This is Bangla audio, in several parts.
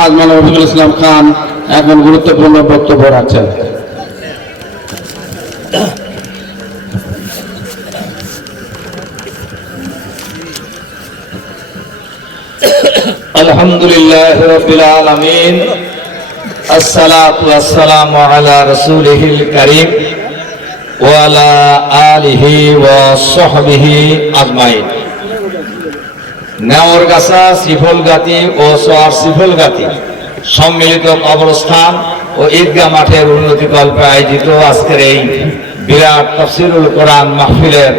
আলহাজ মাওলানা রফিকুল ইসলাম খান এখন গুরুত্বপূর্ণ বক্তব্য রাখছেন। আলহামদুলিল্লাহ রাব্বিল আলামিন, আসসালাতু ওয়াসসালামু আলা রাসূলিহিল কারীম ওয়া আলা আলিহি ওয়া সাহবিহি আজমাইন। নেওরগাছা, শ্রীফলগাতি ও সোয়ার শ্রীফলগাতি সম্মিলিত কবরস্থান ও ঈদগাহ মাঠের উন্নতিকল্পে আয়োজিত আজকের এই বিরাট তাফসীরুল কোরআন মাহফিলের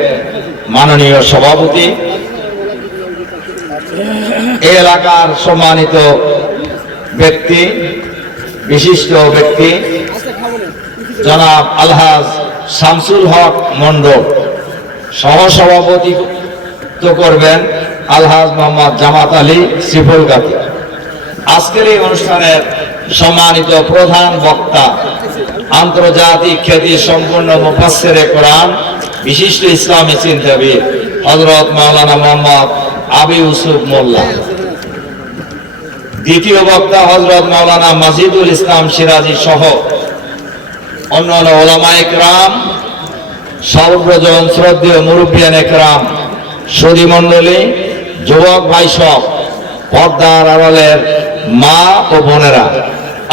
মাননীয় সভাপতি, এই এলাকার সম্মানিত ব্যক্তি, বিশিষ্ট ব্যক্তি জনাব আলহাজ শামসুল হক মন্ডল, সহসভাপতিত্ব করবেন আলহাজ মোহাম্মদ জামাত আলী শ্রীফলগাতি। আজকের এই অনুষ্ঠানের সম্মানিত প্রধান বক্তা, আন্তর্জাতিক খ্যাতি সম্পন্ন মুফাসসিরে কোরআন, বিশিষ্ট ইসলামী চিন্তাবিদ হযরত মাওলানা মোহাম্মদ আবু ইউসুফ মোল্লা। দ্বিতীয় বক্তা হযরত মাওলানা মাজিদুল ইসলাম সিরাজি সহ অন্যান্য ওলামায়ে কেরাম, সর্বজন শ্রদ্ধেয় মুরব্বিয়ানে কেরাম, সুধী মণ্ডলী, যুবক ভাই সব, পর্দার আড়ালের মা ও বোনেরা,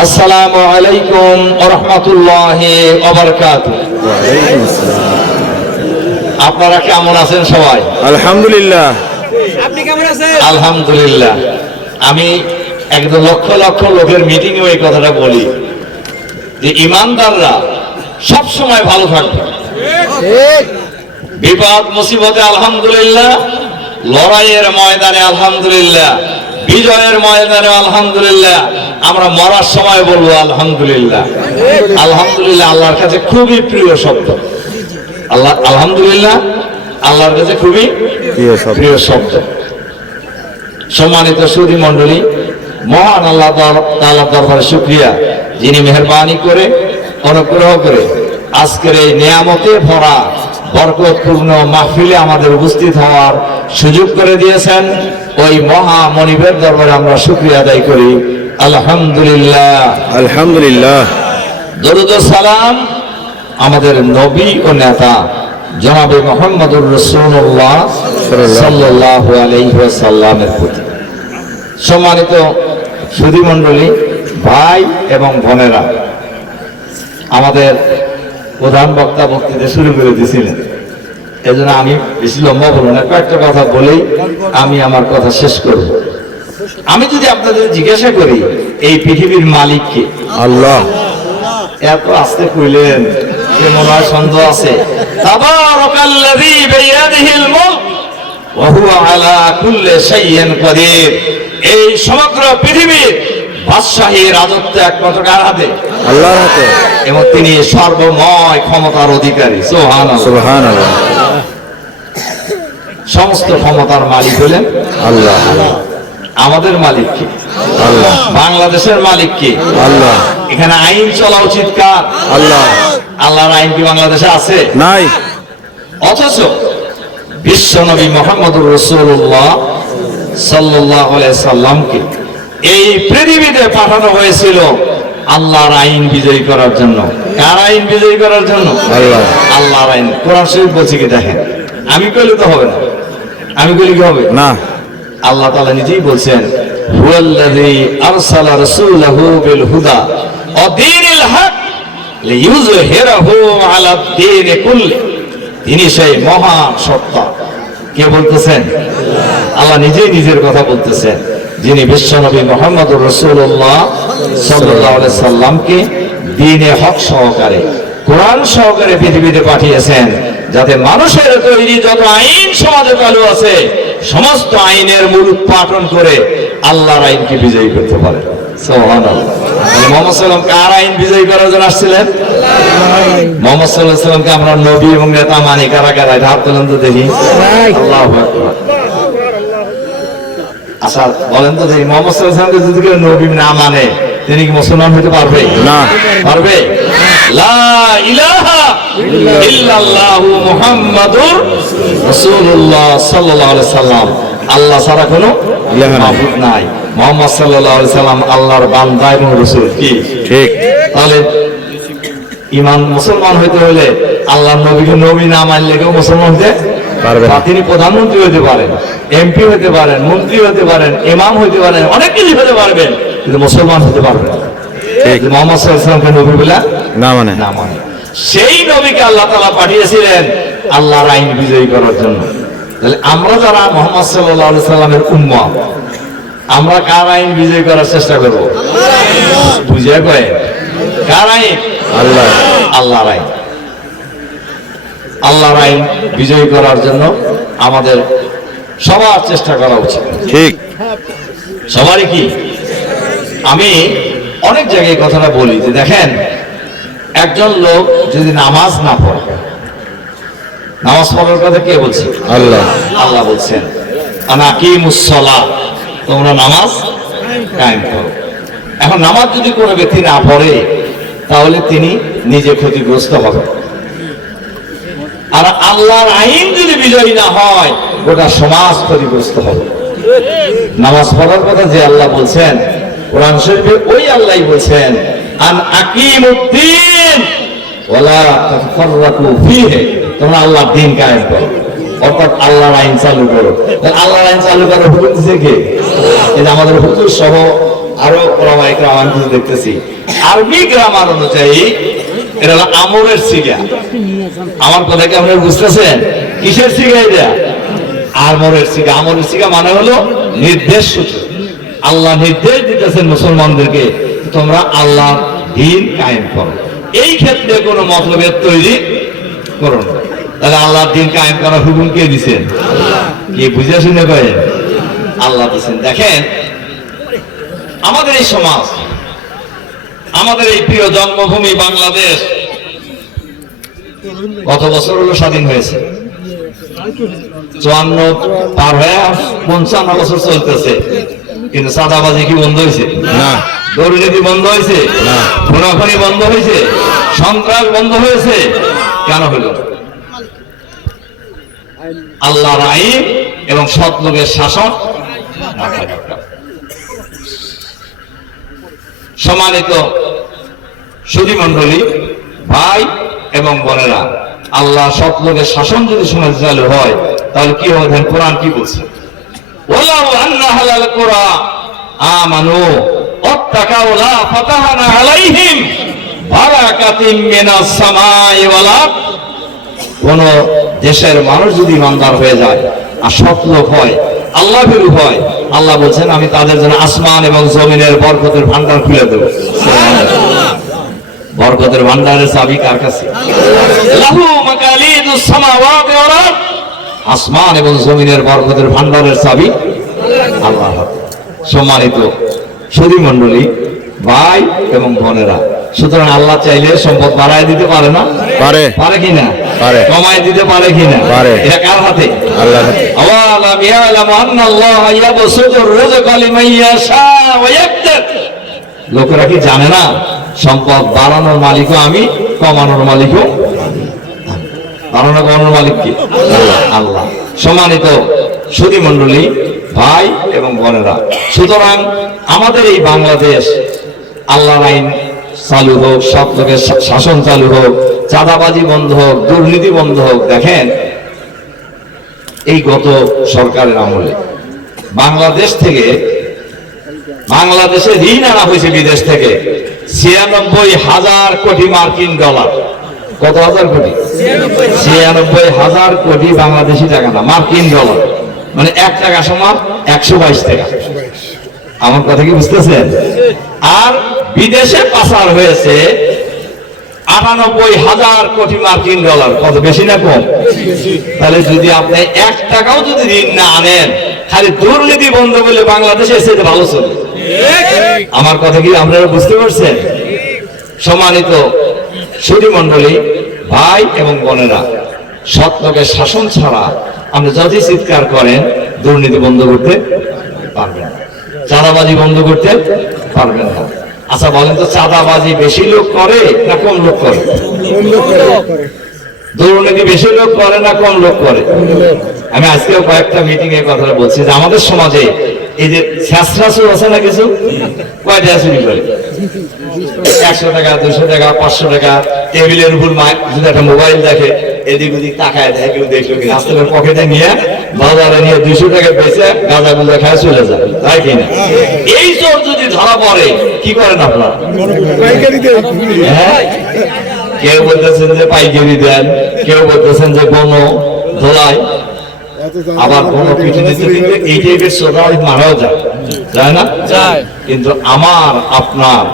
আসসালামু আলাইকুম ওয়া রাহমাতুল্লাহি ওয়া বারাকাতুহু। আপনারা কেমন আছেন সবাই? আলহামদুলিল্লাহ। আপনি কেমন আছেন? আলহামদুলিল্লাহ। আমি একদম লক্ষ লক্ষ লোকের মিটিং এ এই কথাটা বলি যে ইমানদাররা সব সময় ভালো থাকবে, বিপদ মুসিবতে আলহামদুলিল্লাহ, লড়াইয়ের ময়দানে আলহামদুলিল্লাহ, বিজয়ের ময়দানে আলহামদুলিল্লাহ, আমরা মরার সময় বলবো আলহামদুলিল্লাহ। আলহামদুলিল্লাহ আল্লাহর কাছে খুবই প্রিয় শব্দ। আল্লাহ আলহামদুলিল্লাহ আল্লাহর কাছে খুবই প্রিয় শব্দ। সম্মানিত সুধী মণ্ডলী, মহান আল্লাহ তাআলার দরবারে শুকরিয়া, যিনি মেহেরবানি করে অনুগ্রহ করে আজকের এই নিয়ামতে ভরা বরকতপূর্ণ মাহফিলে আমাদের উপস্থিত হওয়ার সুযোগ করে দিয়েছেন। ওই মহা মনিবের দরবারে আমরা শুকরিয়া আদায় করি আলহামদুলিল্লাহ। আলহামদুলিল্লাহ। দরুদ ও সালাম আমাদের নবী ও নেতা জনাবে মুহাম্মদুর রাসূলুল্লাহ সাল্লাল্লাহু আলাইহি ওয়াসাল্লামের প্রতি। সম্মানিত সুধী মণ্ডলী, ভাই এবং বোনেরা, আমাদের প্রধান বক্তা বক্তৃতা শুরু করে দিয়েছিলেন, এজন্য আমি বেশি লম্বা বলবো না, কয়েকটা কথা বলেই আমি আমার কথা শেষ করব। আমি যদি আপনাদের জিজ্ঞাসা করি এই পৃথিবীর মালিক কে? আল্লাহ। এত আস্তে কইলেন যে মনে হয় সন্দেহ আছে। তাবারাকাল্লাযী বিয়াদিহিল মুলক ওয়া হুয়া আলা কুল্লি শাইইন কাদির। এই সমগ্র পৃথিবীর বাদশাহী রাজত্ব একমাত্র কার হাতে? আল্লাহর হাতে। এবং তিনি সর্বময় ক্ষমতার অধিকারী। সুবহানাল্লাহ, সুবহানাল্লাহ। সমস্ত ক্ষমতার মালিক হলেন আল্লাহ। আমাদের মালিক কে? আল্লাহ। বাংলাদেশের মালিক কে? আল্লাহ। এখানে আইন চলা উচিত কার? আল্লাহ। আল্লাহর আইন কি বাংলাদেশে আছে? নাই। অথচ বিশ্বনবী মুহাম্মদুর রাসূলুল্লাহ সাল্লাল্লাহু আলাইহি সাল্লামকে এই পৃথিবীতে পাঠানো হয়েছিল আল্লাহর আইন বিজয়ী করার জন্য। কার আইন বিজয়ী করার জন্য? আল্লাহ। আল্লাহর আইন। কোরআন শরীফ বলছে কি দেখেন, আমি কইলে তো হবে না, আমি কইলে কি হবে না। আল্লাহ তাআলা নিজেই বলছেন, হুয়াল্লাযী আরসালা রাসূলাহু বিল হুদা ওয়া দীনিল হক লিইয়ুযহিরাহু আলা দ্বীনি কুল্লি। তিনি সেই মহান সত্তা। কে বলতেছেন? আল্লাহ নিজেই নিজের কথা বলতেছেন, যিনি বিশ্বনবী মুহাম্মদুর রাসূলুল্লাহ সাল্লাল্লাহু আলাইহি সাল্লামকে দ্বীনে হক সহকারে, কোরআন সহকারে পৃথিবীতে পাঠিয়েছেন, যাতে মানুষের তৈরি যত আইন সমাজে চালু আছে সমস্ত আইনের মূল উৎপাটন করে আল্লাহর আইনকে বিজয়ী করতে পারে। সুবহানাল্লাহ। মুহাম্মদ সাল্লাল্লাহু আলাইহি ওয়াসাল্লাম কার আইন বিজয়ী করার জন্য আসছিলেন? মুহাম্মদ সাল্লাল্লাহু আলাইহি ওয়াসাল্লামকে আমরা নবী এবং নেতা মানি। কারা কারা? হাত তুলেন তো দেখি। আল্লাহু আকবার। আচ্ছা বলেন তো দেখি, মুহাম্মদ সাল্লাল্লাহু আলাইহি ওয়াসাল্লামকে যদি কেউ নবী না মানে তিনি কি মুসলমান হতে পারবে? না। পারবে? লা ইলাহা ইল্লাল্লাহু মুহাম্মাদুর রাসূলুল্লাহ সাল্লাল্লাহু আলাইহি সাল্লাম, আল্লাহ ছাড়া কোনো ইলাহা নাই। মাবুদ নাই। মুহাম্মদ সাল্লাল্লাহু আলাইহি সাল্লাম আল্লাহর বান্দা এবং রাসূল। কি ঠিক। তাহলে ইমান মুসলমান হইতে হলে আল্লাহর নবীকে নবী না মানলে কেউ মুসলমান হতে পারবে না। তিনি প্রধানমন্ত্রী হতে পারেন, এমপি হতে পারেন, মন্ত্রী হতে পারেন, ইমাম হতে পারেন, অনেক কিছু হতে পারবেন, কিন্তু মুসলমান হতে পারবেন না। ঠিক। মুহাম্মদ সাল্লাল্লাহু আলাইহি সাল্লামকে নবী বলে না মানে। না মানে। সেই নবীকে আল্লাহ তাআলা পাঠিয়েছিলেন আল্লাহর আইন বিজয়ী করার জন্য। তাহলে আমরা যারা মুহাম্মদ সাল্লাল্লাহু আলাইহি সাল্লামের উম্মত, আমরা কার আইন বিজয়ী করার চেষ্টা করব? বুঝে কয় কার আইন? আল্লাহ। আল্লাহর আইন। আল্লাহর আইন বিজয়ী করার জন্য আমাদের সবার চেষ্টা করা উচিত। ঠিক। সবারই কি? আমি অনেক জায়গায় কথাটা বলি যে দেখেন, একজন লোক যদি নামাজ না পড়ে, নামাজ পড়ার কথা কে বলছে? আল্লাহ। আল্লাহ বলছেন আনাকিমুস সালাহ, তোমরা নামাজ কায়েম করো। এখন নামাজ যদি কোনো ব্যক্তি না পড়ে তাহলে তিনি নিজে ক্ষতিগ্রস্ত হবে। আর আল্লাহর আইন যদি বিজয়ী না হয় গোটা সমাজ ক্ষতিগ্রস্ত হবে। নামাজ পড়ার কথা যে আল্লাহ বলছেন কোরআন শরীফে, ওই আল্লাহই বলছেন আন আকিমুদ্দিন ওয়ালা তাফাররাকু ফীহি, তোমরা আল্লাহর দ্বীন কায়েম করো, অর্থাৎ আল্লাহর আইন চালু করো। আল্লাহর আইন চালু করার হুকুম দিয়েছে কে? এই যে আমাদের হুজুর সহ আরো ওলামা ইকরাম আমি কিছু দেখতেছি, আরবি গ্রামার অনুযায়ী এটা হলো আমরের সিগা। আমার কথা কি আপনারা বুঝতেছেন? কিসের সিগা এটা? আমরের সিগা। আমরের সিগা মানে হলো নির্দেশ সূত্র। আল্লাহ নির্দেশ দিতেছেন মুসলমানদেরকে, তোমরা আল্লাহর দ্বীন কায়েম করো। এই ক্ষেত্রে কোনো মতলবের তৈরি করো না। তাহলে আল্লাহর দ্বীন কায়েম করার হুকুম কে দিছেন? কি বুঝে শুনে কয়েন? আল্লাহ দিছেন। দেখেন, আমাদের এই সমাজ, আমাদের এই প্রিয় জন্মভূমি বাংলাদেশ কত বছর হলো স্বাধীন হয়েছে? 54 পার হয়ে 55 বছর চলতেছে, কিন্তু চাঁদাবাজি কি বন্ধ হয়েছে? না। দুর্নীতি বন্ধ হয়েছে? না। খুনাখুনি বন্ধ হয়েছে? সন্ত্রাস বন্ধ হয়েছে? কেন হলো? আল্লাহর আইন এবং সৎ লোকের শাসন না থাকার কারণে। সম্মানিত সুধী মণ্ডলী, ভাই এবং বোনেরা, আল্লাহ সৎ লোকের শাসন যদি সমাজে চালু হয় তাহলে কি হবে? কোরআন কি বলছে? ওয়ালাউ আন্না হালাল কুরা আমানু ওয়াত্তাকাউ লা ফাতাহনা আলাইহিম বারাকাতিম মিনাস সামাই ওয়াল আরদ। কোন দেশের মানুষ যদি ইমানদার হয়ে যায় আর সৎ লোক হয়, আল্লাহ ভীরু হয়, আল্লাহ বলছেন আমি তাদের জন্য আসমান এবং জমিনের বরকতের ভান্ডার খুলে দেব। বরকতের ভান্ডারের চাবি কার কাছে? লাহু মাকালিদুস সামাওয়াতি ওয়াল আরদ। আসমান এবং জমিনের বরকতের ভান্ডারের চাবি আল্লাহর হাতে। সম্মানিত সুধী মণ্ডলী, ভাই এবং বোনেরা, সুতরাং আল্লাহ চাইলে সম্পদ বাড়ায় দিতে পারে না? পারে। পারে কিনা? পারে। কমায় দিতে পারে কিনা? পারে। এটা কার হাতে? আল্লাহর হাতে। আওয়ালাম ইয়ালামু আন্নাল্লাহা ইয়াবসুতুর রিজকা লিমান ইয়াশা ওয়া ইয়াকদির। লোকেরা কি জানে না সম্পদ বাড়ানোর মালিকও আমি, কমানোর মালিকও আমি। বাড়ানো কমানোর মালিক কি? আল্লাহ। সম্মানিত সুধী মণ্ডলী, ভাই এবং বোনেরা, সুতরাং আমাদের এই বাংলাদেশ আল্লাহর আইন চালু হোক, সৎ লোকের শাসন চালু হোক, চাঁদাবাজি বন্ধ হোক, দুর্নীতি বন্ধ হোক। দেখেন, এই গত সরকারের আমলে বাংলাদেশে ঋণ আনা হয়েছে বিদেশ থেকে 96,000 কোটি মার্কিন ডলার। কত হাজার কোটি? 96,000 কোটি বাংলাদেশি টাকা না, মার্কিন ডলার। মানে 1 টাকা সমান 122 টাকা। আমার কথা কি বুঝতেছেন? আর বিদেশে পাচার হয়েছে 98,000 কোটি মার্কিন ডলার। কত, বেশি না কম? তাহলে যদি আপনি 1 টাকাও যদি ঋণ না আনেন, খালি দুর্নীতি বন্ধ করলে বাংলাদেশে এসে ভালো চলে। আমার কথা কি আপনারা বুঝতে পারছেন? সম্মানিত সুধী মণ্ডলী, ভাই এবং বোনেরা, সৎ লোকের শাসন ছাড়া আপনি যতই চিৎকার করেন দুর্নীতি বন্ধ করতে পারবেন না, চাঁদাবাজি বন্ধ করতে পারবেন না। আচ্ছা বলেন তো, চাঁদাবাজি বেশি লোক করে না কম লোক করে? দুর্নীতি বেশি লোক করে না কম লোক করে? আমি আজকেও কয়েকটা মিটিং এর কথা বলছি যে আমাদের সমাজে এই যে শেষরাসু আছে না কিছু, কয়টা চুরি করে? 100 টাকা, 200 টাকা, 500 টাকা, টেবিলের উপর যদি একটা মোবাইল দেখে এদিক ওদিক তাকায় দেখে, কেউ দেখলো কি রাস্তার পকেটে নিয়ে বাজারে নিয়ে 200 টাকা বেচে গাঁজা গুজা খায় চলে যায়, তাই কিনা? এই চোর যদি ধরা পড়ে কি করেন আপনারা? হ্যাঁ, কেউ বলতেছেন যে পাইকারি দেন, কেউ বলতেছেন যে বন ধোলায়, আবার কোন পৃথিবীতে কিন্তু এই টাইপের সোজা মারাও যায় না? কিন্তু আমার আপনার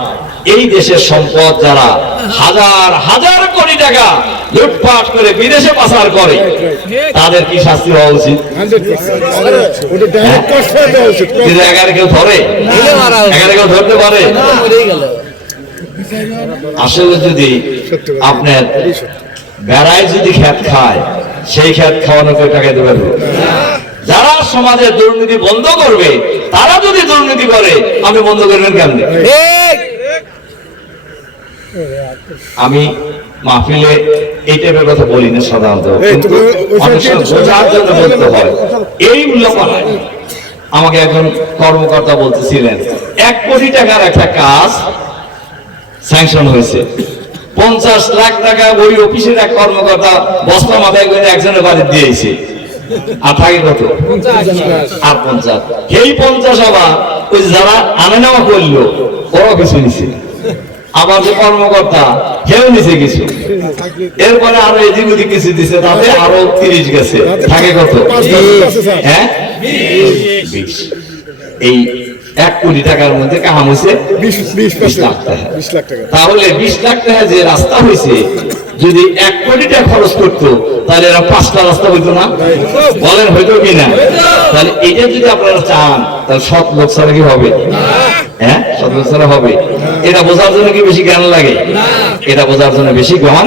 এই দেশের সম্পদ যারা হাজার হাজার কোটি টাকা লুটপাট করে বিদেশে পাচার করে তাদের কি শাস্তি হওয়া উচিত? কিন্তু এগারে কেউ ধরে, এগারে কেউ ধরতে পারে? আসলে যদি আপনার বেড়ায় যদি খেত খায়, সেই খেত খাওয়ানো কেউ টাকা দেবে? যারা সমাজে দুর্নীতি বন্ধ করবে তারা যদি দুর্নীতি করে আপনি বন্ধ করবেন কেমনে? আমি মাহফিলে এই টাইপের কথা বলি না সাধারণত, কিন্তু অনেক সময় বোঝার জন্য বলতে হয়। এই উল্লেখনায় আমাকে একজন কর্মকর্তা বলতেছিলেন 1 কোটি টাকার একটা কাজ স্যাংশন হয়েছে, 50 লাখ টাকা ওই অফিসের এক কর্মকর্তা বস্তা মাথায় করে একজনের বাড়ি দিয়েছে, আর থাকে কত? আর 50। এই 50 আবার ওই যারা আনে নেওয়া করলো ওরাও কিছু নিছে, আবার যে কর্মকর্তা কেউ নিছে কিছু, এরপরে আরো এদিক ওদিক কিছু দিছে, তাতে আরো 30 গেছে, থাকে কত? হ্যাঁ, 20। এই 1 কোটি টাকার মধ্যে কাম হয়েছে 20 লাখ টাকা। তাহলে 20 লাখ টাকা যে রাস্তা হয়েছে, যদি 1 কোটি টাকা খরচ করতো তাহলে এরা 5টা রাস্তা হইতো না? বলেন হইতো কিনা? তাহলে এটা যদি আপনারা চান তাহলে সৎ লোক ছাড়া কি হবে? হ্যাঁ, সৎ লোক ছাড়া হবে? এটা বোঝার জন্য কি বেশি জ্ঞান লাগে? এটা বোঝার জন্য বেশি জ্ঞান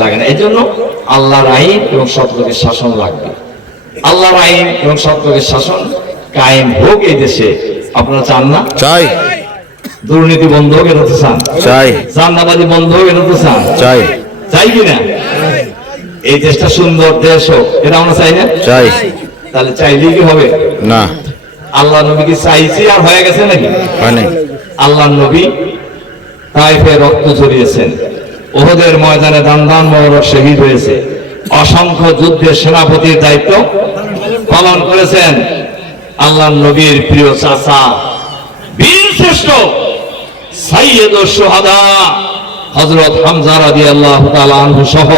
লাগে না। এই জন্য আল্লাহর আইন এবং সৎ লোকের শাসন লাগবে। আল্লাহর আইন এবং সৎ লোকের শাসন কায়েম হোক এই দেশে। আপনারা চান না? চাই। দুর্নীতি বন্ধ হোক, এটা তো চান? চাই। চাঁদাবাজি বন্ধ হোক, এটা তো চান? চাই। চাই কিনা? এই দেশটা সুন্দর দেশ হোক, এটা আমরা চাই না? চাই। তাহলে চাইলেই কি হবে? না। আল্লাহ নবী কি চাইছে আর হয়ে গেছে নাকি? হয় নাই। আল্লাহ নবী তাইফে রক্ত ঝরিয়েছেন, উহুদের ময়দানে দান মোবারক শহীদ হয়েছে, অসংখ্য যুদ্ধের সেনাপতির দায়িত্ব পালন করেছেন। আল্লাহ নবীর প্রিয় চাচা বীর শ্রেষ্ঠ সাইয়্যিদুশ শুহাদা হযরত হামজা রাদিয়াল্লাহু তাআলা আনহু সহ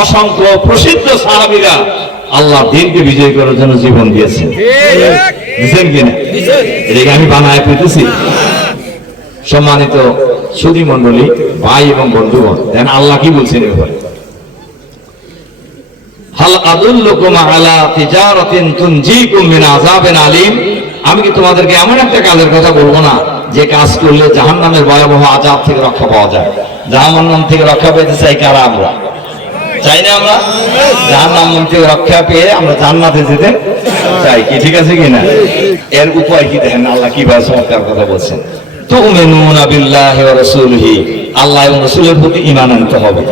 অসংখ্য প্রসিদ্ধ সাহাবীরা আল্লাহ দ্বীনকে বিজয় করার জন্য জীবন দিয়েছেন। দিয়েছেন কিনা? এটাকে আমি বানায় পেতেছি। সম্মানিত সুধী মণ্ডলী, ভাই এবং বন্ধুগণ, দেন আল্লাহ কি বলছেন এবার? হাল আদুল্লুকুম আলা তিজারাতিন তুনজিকুম মিন আযাবিন আলীম। আমি কি তোমাদেরকে এমন একটা কাজের কথা বলবো না যে কাজ করলে জাহান্নামের ভয়াবহ আযাব থেকে রক্ষা পাওয়া যায়? জাহান্নাম থেকে রক্ষা পেতে চাই কারা? আমরা চাই না? আমরা জাহান্নাম থেকে রক্ষা পেয়ে আমরা জান্নাতে যেতে চাই কি? ঠিক আছে কিনা? এর উপায় কি দেখেন আল্লাহ কিভাবে চমৎকার কথা বলছেন। তুমিনুনা বিল্লাহি ওয়া রাসূলিহি, আল্লাহ এবং রাসূলের প্রতি ঈমান আনতে হবে।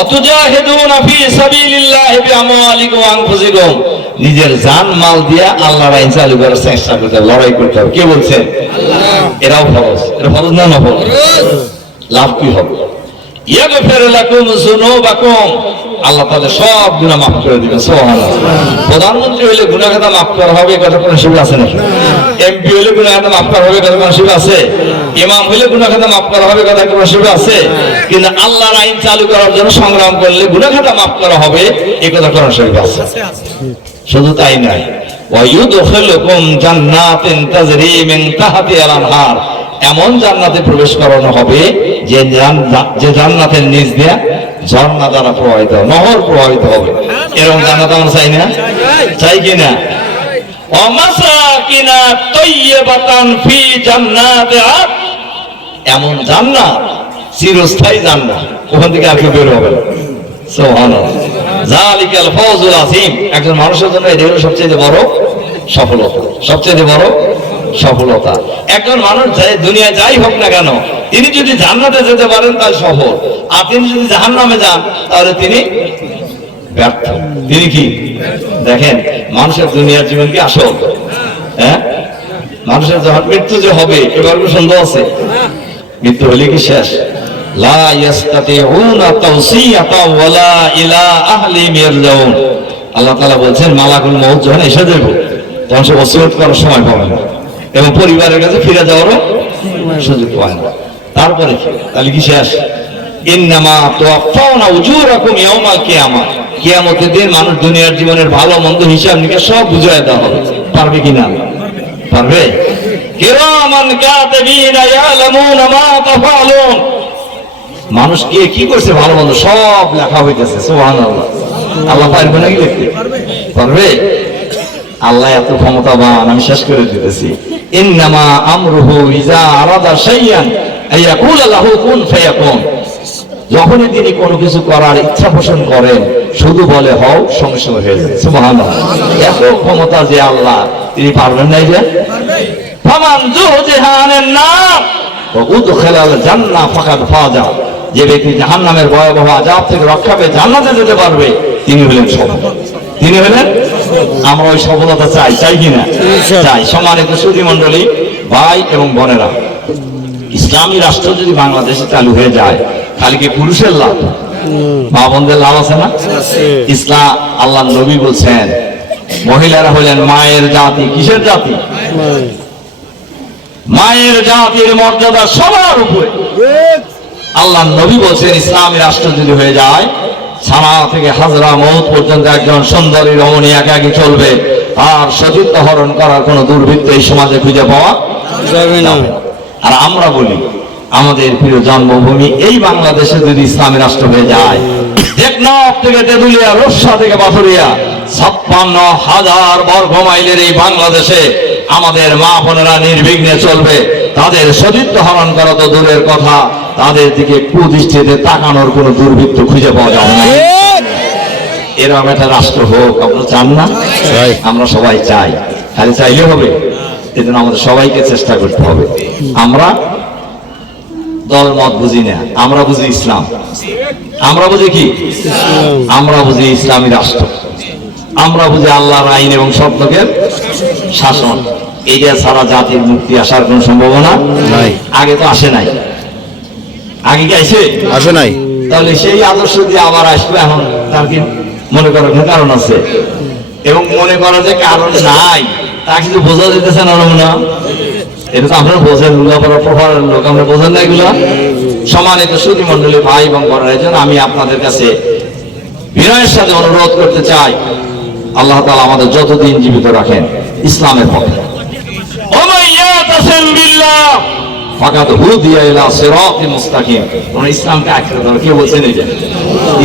অতুজাহিদুনা ফি সাবিলিল্লাহি বিআমওয়ালিকুম ওয়া আনফুসিকুম, নিজের জান মাল দিয়ে আল্লাহর আইন চালু করার চেষ্টা করতে হবে, লড়াই করতে হবে। কে বলছেন? আল্লাহ। এরাও ফরজ। এটা ফরজ না নফল? লাভ কি হবে? ইয়াগফির লাকুম যুনুবাকুম, আল্লাহ তাআলা সব গুনাহ মাফ করে দিবেন। সুবহানাল্লাহ। প্রধানমন্ত্রী হইলে গুনাহ খাতা মাফ করা হবে, কথা কোনো সুযোগ আছে নাকি? এমপি হইলে গুনাহ খাতা মাফ করা হবে, কথা কোনো সুযোগ আছে? ইমাম হইলে গুনাহ খাতা মাফ করা হবে, কথা কোনো সুযোগ আছে? কিন্তু আল্লাহর আইন চালু করার জন্য সংগ্রাম করলে গুনাহ খাতা মাফ করা হবে, এই কথা কোনো সুযোগ আছে? শুধু তাই নয়, ওয়া ইউদখিলুকুম জান্নাতিন তাজরি মিন তাহতিহাল আনহার, এমন জান্নাতে প্রবেশ করানো হবে যে জান্নাতের নিচ দিয়ে ঝর্ণা দ্বারা প্রবাহিত, নহর প্রবাহিত হবে। এরকম জান্নাত আমরা চাই না? চাই কিনা? ওয়ামাসাকিনা তাইয়্যিবাতান ফি জান্নাতি আদ, এমন জান্নাত চিরস্থায়ী জান্নাত, ওখান থেকে আর কেউ বের হবে না। সুবহানাল্লাহ। যালিকাল ফাওজুল আযীম, একজন মানুষের জন্য এটা হলো সবচেয়ে বড় সফলতা, সবচেয়ে বড় সফলতা। একজন মানুষ দুনিয়ায় যাই হোক না কেন, তিনি যদি জান্নাতে যেতে পারেন তাহলে সফল, আর তিনি যদি জাহান্নামে যান তাহলে তিনি ব্যর্থ। তিনি কি দেখেন, মানুষের দুনিয়ার জীবন কি আসল? হ্যাঁ, মানুষের যখন মৃত্যু যে হবে এবার কোনো সন্দেহ আছে? মৃত্যু হলে কি শেষ? লা ইয়াস্তাতিউনা তাওসিয়াতা ওয়ালা ইলা আহলিহিম ইয়ারজাউন। আল্লাহ তাআলা বলছেন মালাকুল মউত যখন এসে যাবে তখন সে ওসিয়ত করার সময় পাবে না এবং পরিবারের কাছে ফিরে যাওয়ারও সুযোগ পায় না। তারপরে তাহলে কি শেষ? ইন্নামা তুওয়াফাউনা উজুরাকুম ইয়াউমাল কিয়ামাহ। কিয়ামতের দিন মানুষ দুনিয়ার জীবনের ভালো মন্দ হিসাব নিকাশ সব বুঝায় দেওয়া হবে। পারবে কিনা? পারবে? কিরামান কাতিবিনা ইয়ালামুনা মা তাফআলুন। মানুষ কি করছে ভালো মন্দ সব লেখা হইতেছে। সুবহানাল্লাহ। আল্লাহ পারবে নাকি লিখতে? পারবে? আল্লাহ এত ক্ষমতাবান, আমি শেষ করে দিতেছি। ইন্নামা আমরুহু ইজা আরাদা শাইয়ান আইয়াকুলা লাহু কুন ফায়াকুন। যখনই তিনি কোনো কিছু করার ইচ্ছা পোষণ করেন শুধু বলে হও, সঙ্গে সঙ্গে হয়ে যায়। সুবহানাল্লাহ। এত ক্ষমতা যে আল্লাহ, তিনি পারবেন না? যে ফামান যুহজিহা আনিন নার ওয়া উদখিলাল জান্নাহ ফাকাদ ফাজা। যে ব্যক্তি জাহান্নামের ভয়াবহ আযাব থেকে রক্ষা পেয়ে জান্নাতে যেতে পারবে তিনি হলেন সফল। তিনি হলেন, আমরা ওই সফলতা চাই, চাই কিনা? চাই। সম্মানিত সুধী মণ্ডলী, ভাই এবং বোনেরা, ইসলামী রাষ্ট্র যদি বাংলাদেশে চালু হয়ে যায় খালি কি পুরুষের লাভ? মা বোনদের লাভ আছে না? ইসলাম, আল্লাহ নবী বলছেন মহিলারা হলেন মায়ের জাতি। কিসের জাতি? মায়ের জাতির মর্যাদা সবার উপরে। আল্লাহ নবী বলছেন ইসলামী রাষ্ট্র যদি হয়ে যায় সানা থেকে হাজরা মউত পর্যন্ত একজন সুন্দরী রমণী একাকী চলবে, আর সতীত্ব হরণ করার কোন দুর্বৃত্ত এই সমাজে খুঁজে পাওয়া যাবে না। আর আমরা বলি আমাদের প্রিয় জন্মভূমি এই বাংলাদেশে যদি ইসলামী রাষ্ট্র হয়ে যায়, টেকনাফ থেকে তেঁতুলিয়া, রূপসা থেকে পাথুরিয়া 56,000 বর্গ মাইলের এই বাংলাদেশে আমাদের মা বোনেরা নির্বিঘ্নে চলবে। তাদের সতীত্ব হরণ করা তো দূরের কথা, তাদের দিকে কুদৃষ্টিতে তাকানোর কোন দুর্বৃত্ত খুঁজে পাওয়া যাবে না। এরকম একটা রাষ্ট্র হোক আপনারা চান না? আমরা সবাই চাই। খালি চাইলে হবে? এজন্য আমাদের সবাইকে চেষ্টা করতে হবে। আমরা দল মত বুঝি না, আমরা বুঝি ইসলাম। আমরা বুঝি কি? আমরা বুঝি ইসলামী রাষ্ট্র। আমরা বুঝি আল্লাহর আইন এবং সত্যকের শাসন। এইটা ছাড়া জাতির মুক্তি আসার কোন সম্ভাবনা নাই। আগে তো আসে নাই। আগে কি আসে নাই? তাহলে সেই আদর্শ দিয়ে আবার আসবে এখন তার কি মনে করার কারণ আছে? এবং মনে করার যে কারণ নাই তা কিছু বোঝা যেতেছে না। এটা তো আপনারা বোঝেন, প্রভাবের লোক, আমরা বোঝেন না এগুলো। সম্মানিত সুধী মণ্ডলী, ভাই এবং বোনেরা, জন্য আমি আপনাদের কাছে বিনয়ের সাথে অনুরোধ করতে চাই, আল্লাহ তাআলা আমাদের যতদিন জীবিত রাখেন ইসলামের পথে, ইসলামকে আঁকড়ে ধরো। কে বলছেন এটা?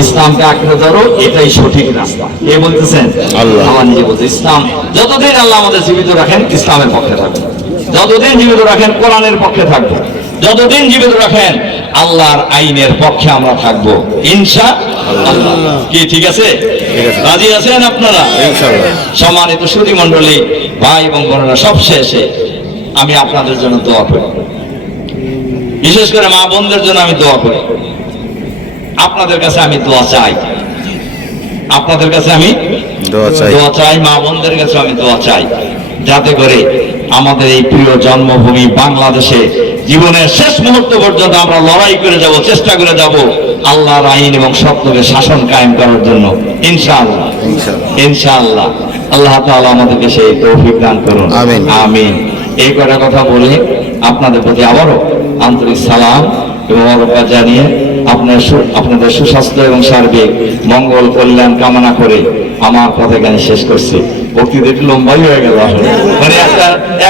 ইসলামকে আঁকড়ে ধরো, এটাই সঠিক রাস্তা। কে বলতেছেন? আল্লাহ নিজে বলছে। ইসলাম যতদিন আল্লাহ আমাদের জীবিত রাখেন ইসলামের পক্ষে থাকবে, যতদিন জীবিত রাখেন কোরআনের পক্ষে থাকবো, যতদিন জীবিত রাখেন আল্লাহর আইনের পক্ষে আমরা থাকবো ইনশাআল্লাহ। কি ঠিক আছে? রাজি আছেন আপনারা? সম্মানিত সুধী মণ্ডলী, ভাই এবং বোনেরা, সব শেষে আমি আপনাদের জন্য দোয়া করি, বিশেষ করে মা বোনদের জন্য আমি দোয়া করি। আপনাদের কাছে আমি দোয়া চাই, আপনাদের কাছে আমি দোয়া চাই, মা বোনদের কাছে আমি দোয়া চাই, যাতে করে আমাদের এই প্রিয় জন্মভূমি বাংলাদেশে জীবনের শেষ মুহূর্ত পর্যন্ত আমরা লড়াই করে যাব, চেষ্টা করে যাব আল্লাহর আইন এবং সত্যকে শাসন কায়েম করার জন্য ইনশাআল্লাহ। ইনশাআল্লাহ আল্লাহ তাআলা আমাদেরকে সেই তৌফিক দান করুন, আমিন আমিন। এই কটা কথা বলে আপনাদের প্রতি আবারও আন্তরিক সালাম এবং মোবারকবাদ জানিয়ে আপনাদের সুস্বাস্থ্য এবং সার্বিক মঙ্গল কল্যাণ কামনা করে আমার কথা এখানে শেষ করছি। বক্তৃতা একটু লম্বাই হয়ে গেল, মানে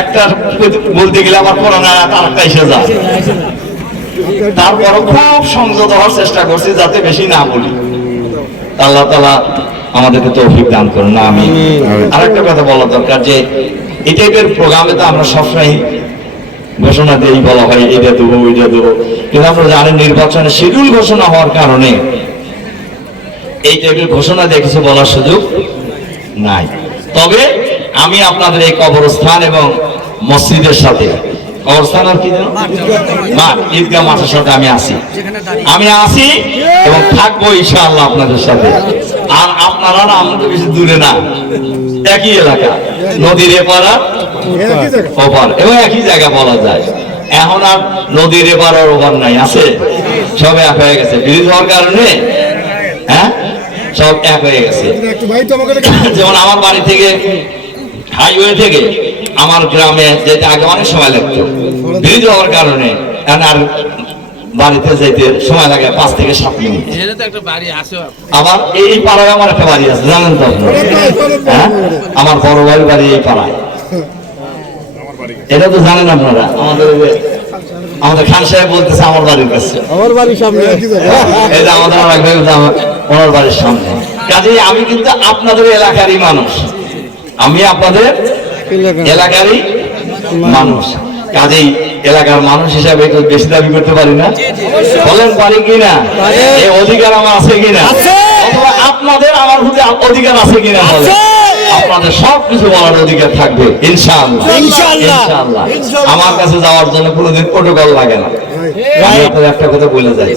একটা বলতে গেলে আমার করোনা তারটা এসে যায়। তারপরও খুব সংযত হওয়ার চেষ্টা করছি যাতে বেশি না বলি। আল্লাহ তাআলা আমাদেরকে তৌফিক দান করুন, আমিন। আরেকটা কথা বলা দরকার যে এই টাইপের প্রোগ্রামে তো আমরা সবসময় ঘোষণা দিয়েই বলা হয় এটা দেবো ওইটা দেবো, কিন্তু আপনারা জানেন নির্বাচনের শিডিউল ঘোষণা হওয়ার কারণে এই টাইপের ঘোষণা দিয়ে কিছু বলার সুযোগ নাই। তবে আমি আপনাদের এই কবরস্থান এবং মসজিদের সাথে, কবরস্থান আর কি মাঠ, ঈদগাহ মাঠের সাথে আমি আসি এবং থাকবো ইনশাআল্লাহ আপনাদের সাথে। আর আপনারা না আমরা তো বেশি দূরে না, একই এলাকা, নদীর এপার আর ওপার এবং একই জায়গা বলা যায়। এখন আর নদীর এপার আর ওপার নাই, আছে সব এক হয়ে গেছে ব্রিজ হওয়ার কারণে। হ্যাঁ, সব এক হয়ে গেছে। যেমন আমার বাড়ি থেকে হাইওয়ে থেকে আমার গ্রামে যেতে আগে অনেক সময় লাগতো, ব্রিজ হওয়ার কারণে এখন আর বাড়িতে যেতে সময় লাগে 5 থেকে 7 মিনিট। আবার এই পাড়ায় আমার একটা বাড়ি আছে, জানেন তো আপনারা? হ্যাঁ, আমার বড় ভাইয়ের বাড়ি এই পাড়ায়, এটা তো জানেন আপনারা। আমাদের খান সাহেব বলতেছে আমার বাড়ির কাছে, আমার বাড়ির সামনে এটা আমাদের আর এক ভাই ওনার বাড়ির সামনে। কাজেই আমি কিন্তু আপনাদের এলাকারই মানুষ, আমি আপনাদের এলাকারই মানুষ, কাজেই এলাকার মানুষ হিসাবে একটু বেশি দাবি করতে পারি না? বলেন পারি কিনা? এই অধিকার আমার আছে কিনা? অথবা আপনাদের আমার প্রতি অধিকার আছে কিনা? বলেন। আপনাদের সবকিছু বলার অধিকার থাকবে ইনশাআল্লাহ। ইনশাআল্লাহ আমার কাছে যাওয়ার জন্য কোনোদিন প্রোটোকল লাগে না। আমি আপনাদের একটা কথা বলে যাই,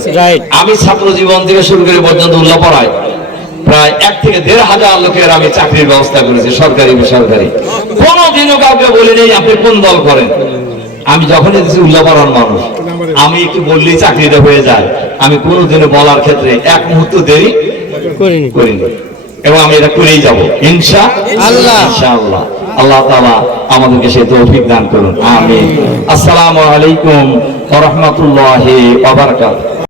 আমি ছাত্র জীবন থেকে শুরু করে পর্যন্ত উল্লাপাড়ায় প্রায় 1 থেকে 1.5 হাজার লোকের আমি চাকরির ব্যবস্থা করেছি, সরকারি বেসরকারি। কোনোদিনও কাউকে বলি নেই আপনি কোন দল করেন। আমি যখনই দেখছি উল্লাপাড়ার মানুষ, আমি একটু বললেই চাকরিটা হয়ে যায়, আমি কোনোদিনও বলার ক্ষেত্রে 1 মুহূর্ত দেরি করিনি এবং আমি এটা করেই যাব ইনশাআল্লাহ। ইনশাআল্লাহ আল্লাহ তাআলা আমাদেরকে সেই তৌফিক দান করুন, আমিন। আসসালামু আলাইকুম ওয়া রাহমাতুল্লাহি ওয়া বারাকাতুহু।